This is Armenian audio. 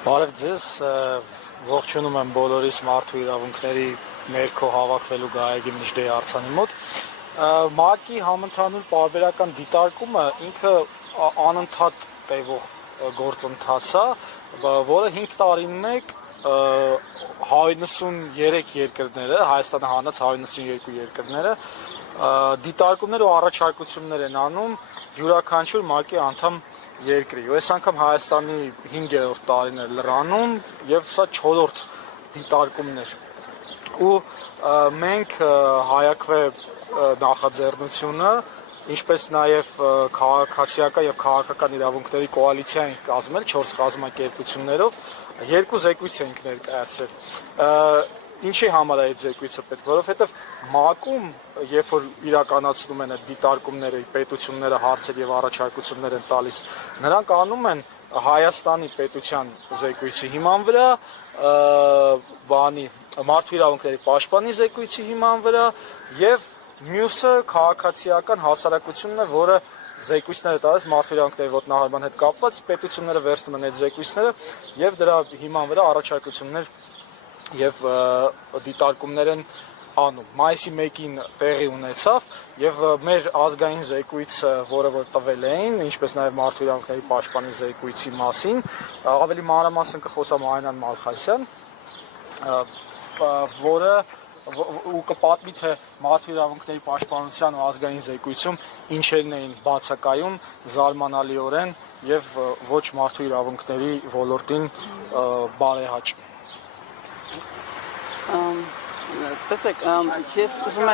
Բարև ձեզ, ողջունում եմ բոլորիս մարդու իրավունքների ներքո հավաքվելու գայագի Մինչդեհի արձանի մոտ։ ՄԱԿ-ի համընդհանուր պարբերական դիտարկումը ինքը անընդհատ տևող գործընթաց է, որը 5 տարին մեկ 193 երկրները, Հայաստանը հանած 192 երկրները դիտարկումներ ու առաջարկություններ են անում յուրաքանչյուր ՄԱԿ-ի անդամ երկրի։ Այս անգամ Հայաստանի 5-րդ տարին է լրանում եւ սա 4-րդ դիտարկումն էր։ Ու մենք հայակվե նախաձեռնությունը, ինչպես նաեւ քաղաքացիական եւ քաղաքական իրավունքների կոալիցիա ենք կազմել 4 կազմակերպություններով, 2 զեկույց ենք ներկայացրել։ Ինչի համար է այդ զեկույցը պետք, որովհետեւ ՄԱԿ-ում, երբ որ իրականացնում են այդ դիտարկումները, պետությունները հարցեր եւ առաջարկություններ են տալիս, նրանք անում են Հայաստանի պետության զեկույցի հիման վրա, մարդու իրավունքների պաշտպանի զեկույցի հիման վրա եւ մյուսը քաղաքացիական հասարակությունն է, որը զեկույցները տալիս մարդու իրավունքների ոտնահարման հետ կապված, պետությունները վերցնում են այդ զեկույցները եւ դրա հիման վրա առաջարկություններ եւ դիտարկումներ են անում։ Մայիսի 1-ին տեղի ունեցավ եւ մեր ազգային զեկույցը, որը որ տվել էին, ինչպես նաեւ մարդու իրավունքների պաշտպանի զեկույցի մասին, ավելի մանրամասն կխոսամ Այնան Մալխասյան, որը ու կպատմի թե մարդու իրավունքների պաշտպանության ու ազգային զեկույցում ինչերն էին բացակայում զարմանալիորեն եւ ոչ մարդու իրավունքների ոլորտին բարեհաճ։ Տեսեք, ես ուզում